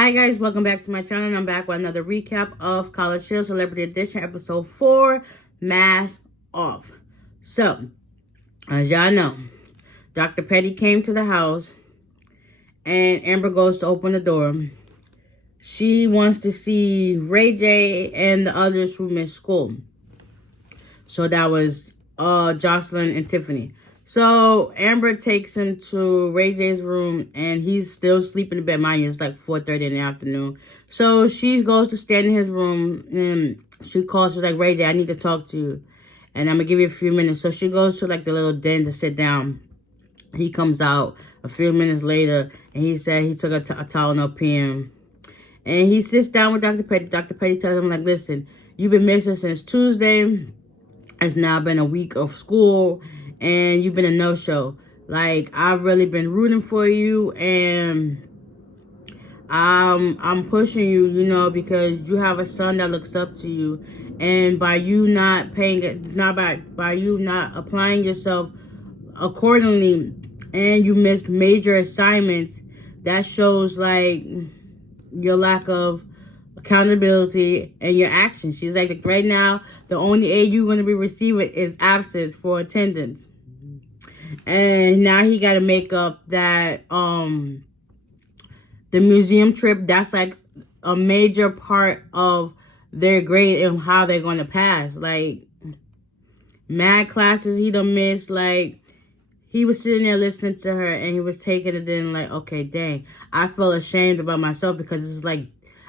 Hi guys, welcome back to my channel. I'm back with another recap of College Chill Celebrity Edition episode 4, Mask Off. So, as y'all know, Dr. Petty came to the house and Amber goes to open the door. She wants to see Ray J and the others who missed school. So that was Jocelyn and Tiffany. So Amber takes him to Ray J's room and he's still sleeping in bed. Mind you, it's like 4:30 in the afternoon. So she goes to stand in his room and she calls her like, Ray J, I need to talk to you. And I'm going to give you a few minutes. So she goes to like the little den to sit down. He comes out a few minutes later and he said he took a Tylenol PM. And he sits down with Dr. Petty. Dr. Petty tells him like, listen, you've been missing since Tuesday. It's now been a week of school and you've been a no-show. Like, I've really been rooting for you and I'm pushing you, you know, because you have a son that looks up to you. And by you not paying it, by you not applying yourself accordingly and you missed major assignments, that shows like your lack of accountability and your actions. She's like, right now, the only aid you're going to be receiving is absence for attendance. And now he got to make up that, the museum trip, that's like a major part of their grade and how they're going to pass. Like, mad classes he done missed. Like, he was sitting there listening to her and he was taking it in like, okay, dang. I feel ashamed about myself because it's like,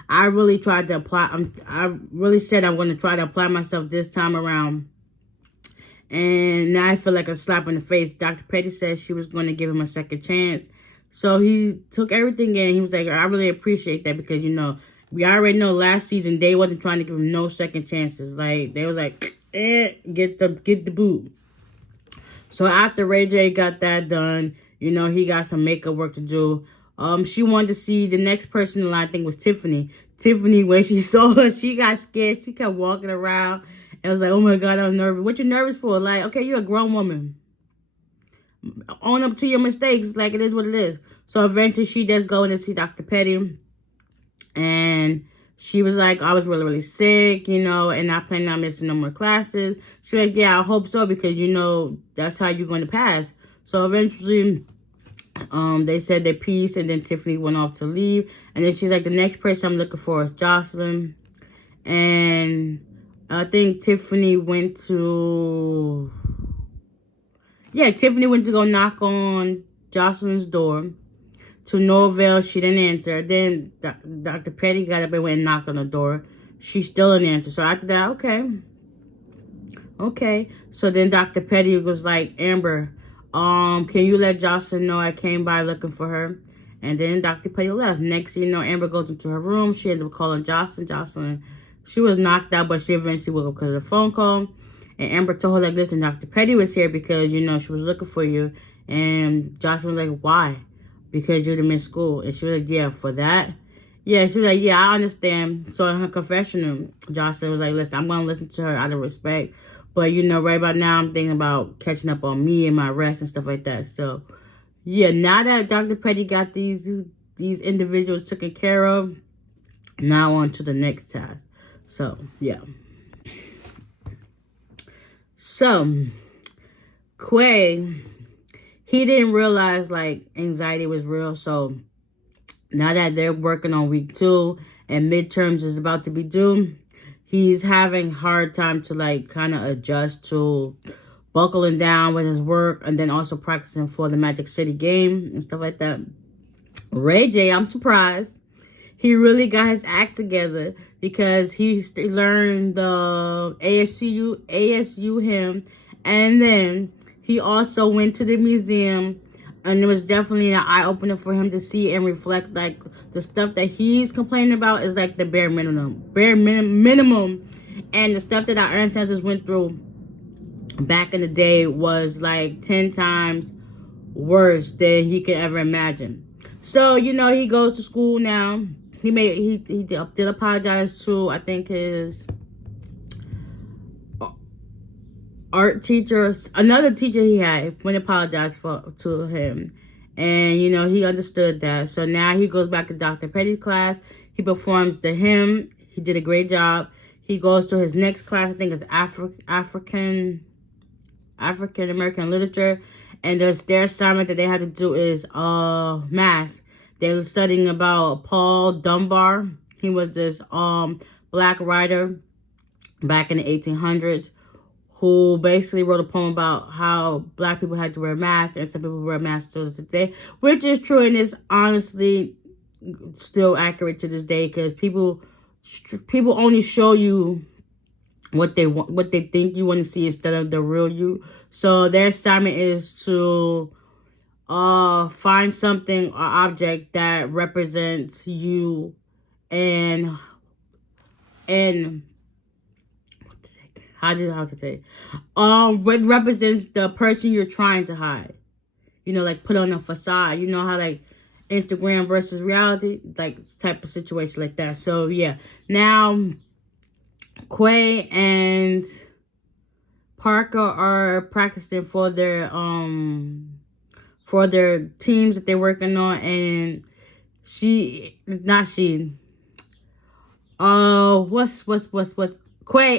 I really tried to apply. I really said I'm going to try to apply myself this time around. And now I feel like a slap in the face. Dr. Petty said she was going to give him a second chance. So he took everything in. He was like, I really appreciate that because, you know, we already know last season they wasn't trying to give him no second chances. Like, they was like, get the boot. So after Ray J got that done, you know, he got some makeup work to do. She wanted to see the next person in line, I think was Tiffany. Tiffany, when she saw her, she got scared. She kept walking around and was like, oh my God, I'm nervous. What you nervous for? Like, okay, you're a grown woman. Own up to your mistakes. Like, it is what it is. So eventually she does go in to see Dr. Petty. And she was like, I was really, really sick, you know, and I plan on missing no more classes. She was like, yeah, I hope so because, you know, that's how you're going to pass. So eventually they said their piece and then Tiffany went off to leave. And then she's like, the next person I'm looking for is Jocelyn. And I think Tiffany went to... Yeah, Tiffany went to go knock on Jocelyn's door. To no avail, she didn't answer. Then Dr. Petty got up and went and knocked on the door. She still didn't answer. So after that, okay. So then Dr. Petty was like, Amber, can you let Jocelyn know I came by looking for her? And then Dr. Petty left. Next thing you know, Amber goes into her room. She ends up calling Jocelyn. Jocelyn, she was knocked out, but she eventually woke up because of the phone call. And Amber told her, like, listen, Dr. Petty was here because, you know, she was looking for you. And Jocelyn was like, why? Because you didn't miss school. And she was like, yeah, for that? Yeah, she was like, yeah, I understand. So in her confessional, Jocelyn was like, listen, I'm going to listen to her out of respect. But, you know, right about now, I'm thinking about catching up on me and my rest and stuff like that. So, yeah, now that Dr. Petty got these individuals taken care of, now on to the next task. So, yeah. So, Quay, he didn't realize, like, anxiety was real. So, now that they're working on week 2 and midterms is about to be due, he's having hard time to, like, kind of adjust to buckling down with his work and then also practicing for the Magic City game and stuff like that. Ray J, I'm surprised. He really got his act together because he learned the ASU hymn, and then he also went to the museum, and it was definitely an eye-opener for him to see and reflect, like, the stuff that he's complaining about is, like, the bare minimum. And the stuff that our ancestors went through back in the day was, like, 10 times worse than he could ever imagine. So, you know, he goes to school now. He did apologize to, I think, his art teacher, another teacher he had, went and apologized to him. And, you know, he understood that. So now he goes back to Dr. Petty's class. He performs the hymn. He did a great job. He goes to his next class, I think it's African American literature. And their assignment that they had to do is math. They were studying about Paul Dunbar. He was this black writer back in the 1800s who basically wrote a poem about how black people had to wear masks and some people wear masks to this day, which is true and is honestly still accurate to this day, because people only show you what they want, what they think you want to see instead of the real you. So their assignment is to find something or object that represents you and how to say what represents the person you're trying to hide. You know, like put on a facade. You know how like Instagram versus reality, like type of situation like that. So yeah, now Quay and Parker are practicing for their teams that they're working on, and Quay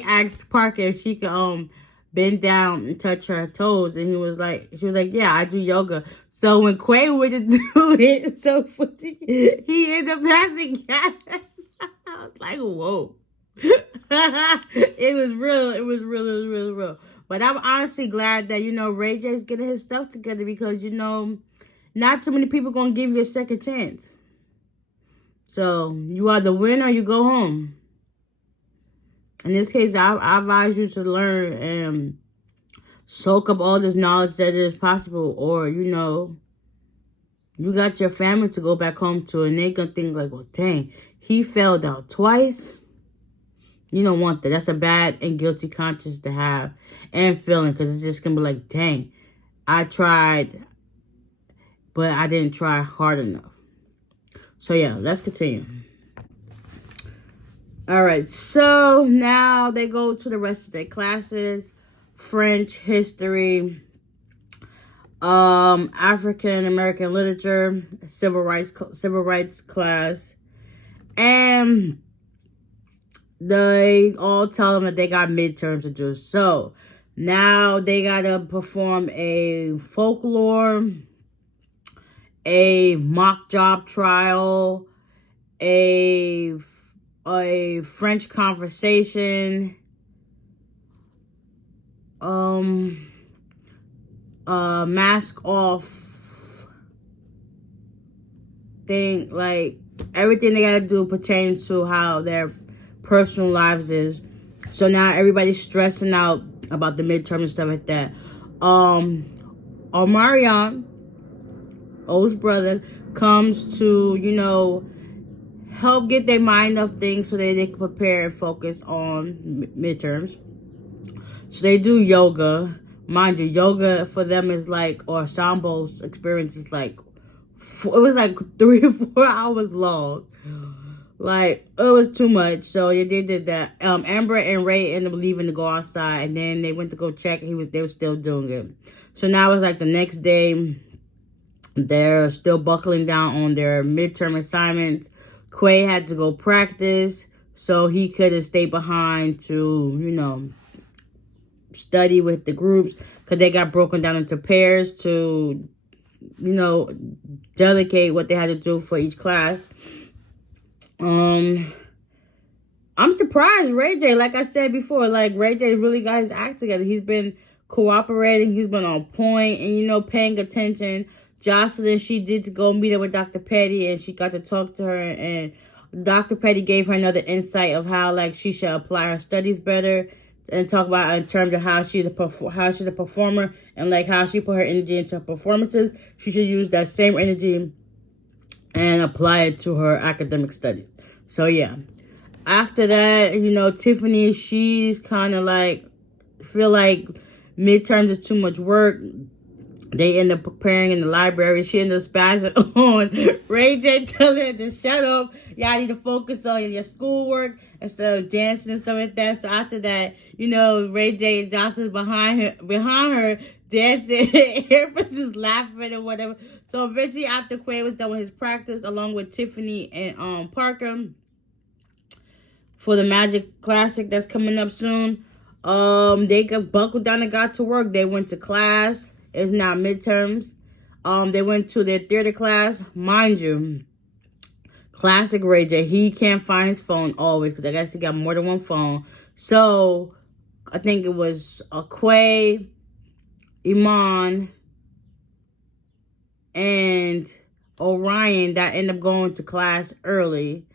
asked Parker if she could bend down and touch her toes, and she was like, yeah, I do yoga. So when Quay went to do it, so funny, he ended up passing gas. I was like, whoa. It was real. But I'm honestly glad that, you know, Ray J's getting his stuff together, because, you know, not too many people gonna give you a second chance. So you either win or you go home. In this case, I advise you to learn and soak up all this knowledge that is possible, or, you know, you got your family to go back home to, and they gonna think like, well, dang, he failed out twice. You don't want that. That's a bad and guilty conscience to have and feeling, because it's just gonna be like, dang, I tried, but I didn't try hard enough. So yeah, let's continue. All right, so now they go to the rest of their classes: French, history, African American literature, civil rights class, and they all tell them that they got midterms to do. So now they gotta perform a folklore, a mock job trial, a French conversation, mask off thing, like everything they gotta do pertains to how their personal lives is. So now everybody's stressing out about the midterm and stuff like that. Omarion, oldest brother, comes to, you know, help get their mind off things so that they can prepare and focus on midterms. So they do yoga. Mind you, yoga for them is like, or Sambo's experience is like, it was like 3 or 4 hours long. Like, it was too much. So yeah, they did that. Amber and Ray ended up leaving to go outside, and then they went to go check. They were still doing it. So now it's like the next day, they're still buckling down on their midterm assignments. Quay had to go practice, so he couldn't stay behind to, you know, study with the groups, because they got broken down into pairs to, you know, delegate what they had to do for each class. I'm surprised Ray J, like I said before, like Ray J really got his act together. He's been cooperating, he's been on point, and, you know, paying attention. Jocelyn, she did to go meet up with Dr. Petty, and she got to talk to her, and Dr. Petty gave her another insight of how, like, she should apply her studies better, and talk about in terms of how she's a performer, and like how she put her energy into her performances. She should use that same energy and apply it to her academic studies. So yeah, after that, you know, Tiffany, she's kind of like feel like midterms is too much work. They end up preparing in the library. She ended up spazzing on Ray J, telling her to shut up. Y'all need to focus on your schoolwork instead of dancing and stuff like that. So after that, you know, Ray J and Jocelyn behind her dancing. Everybody's just laughing or whatever. So eventually, after Quay was done with his practice, along with Tiffany and Parker, for the Magic Classic that's coming up soon, they got buckled down and got to work. They went to class. It's now midterms. They went to their theater class. Mind you, classic Ray J, he can't find his phone always because I guess he got more than one phone. So I think it was Quay, Iman, and Orion that end up going to class early.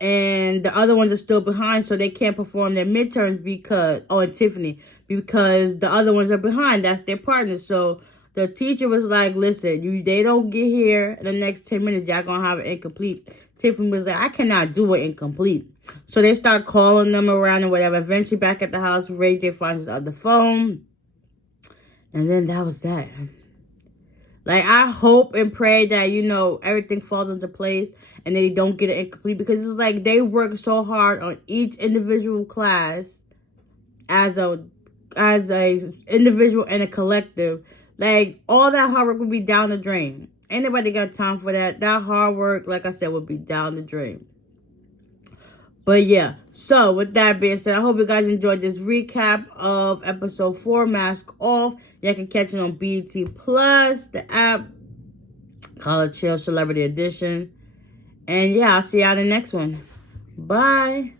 And the other ones are still behind, so they can't perform their midterms because, and Tiffany, because the other ones are behind. That's their partner. So the teacher was like, listen, they don't get here in the next 10 minutes, y'all gonna have it incomplete. Tiffany was like, I cannot do it incomplete. So they start calling them around and whatever. Eventually back at the house, Ray J finds his other phone. And then that was that. Like, I hope and pray that, everything falls into place and they don't get it incomplete, because it's like they work so hard on each individual class as a individual and a collective. Like, all that hard work would be down the drain. Ain't nobody got time for that. That hard work, like I said, would be down the drain. But yeah, so with that being said, I hope you guys enjoyed this recap of episode 4, Mask Off. Y'all can catch it on BET Plus, the app, College Chill Celebrity Edition. And yeah, I'll see y'all in the next one. Bye.